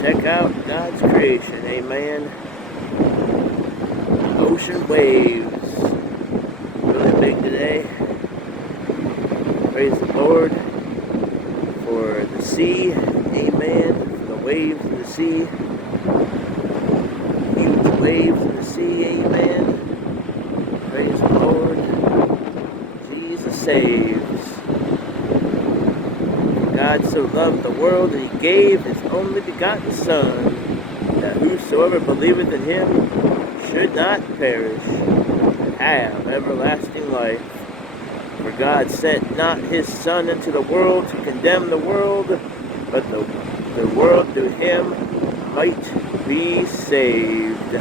Check out God's creation, amen. Ocean waves, really big today. Praise the Lord for the sea, amen, for the waves of the sea. Huge waves of the sea, amen. Praise the Lord. Jesus saves. God so loved the world that he gave his only begotten Son, that whosoever believeth in him should not perish, but have everlasting life. For God sent not his Son into the world to condemn the world, but the world through him might be saved.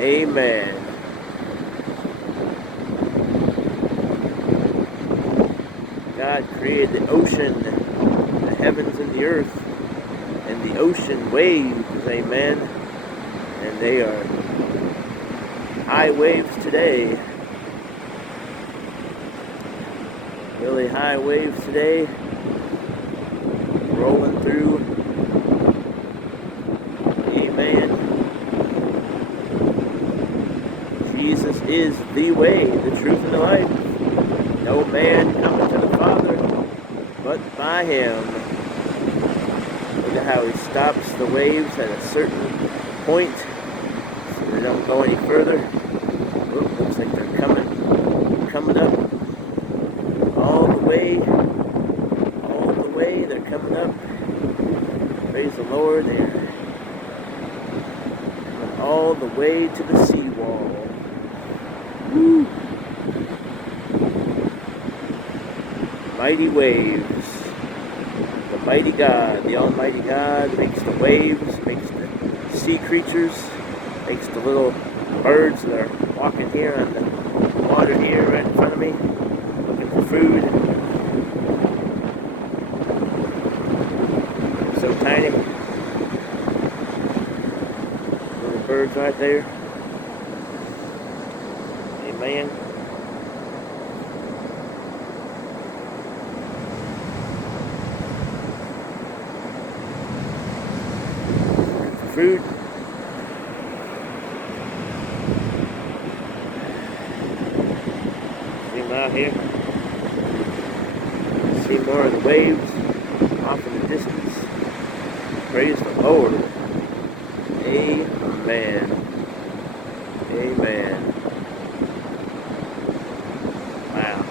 Amen. God created the ocean, the heavens and the earth, and the ocean waves, amen. And they are high waves today. Really high waves today. Rolling through. Amen. Jesus is the way, the truth, and the life. No man cometh to the Father but by him. Look at how he stops the waves at a certain point so they don't go any further. Oop, looks like they're coming up all the way, they're coming up. Praise the Lord, they're coming all the way to the seawall. Woo! Mighty waves. The mighty God, the almighty God makes the waves, makes the sea creatures, makes the little birds that are walking here on the water here right in front of me, looking for food. They're so tiny. Little birds right there. Amen. Food. See them out here. See more of the waves off in the distance. Praise the Lord. Amen. Amen. Wow.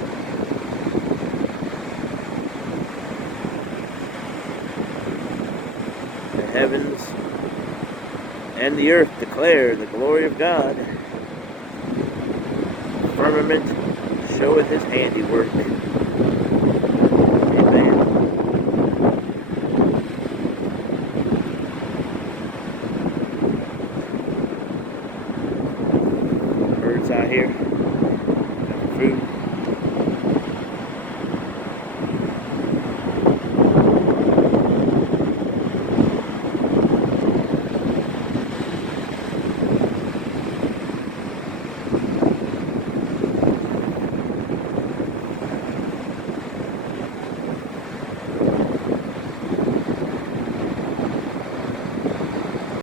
The heavens and the earth declare the glory of God. The firmament showeth his handiwork. Amen. Birds out here. Food.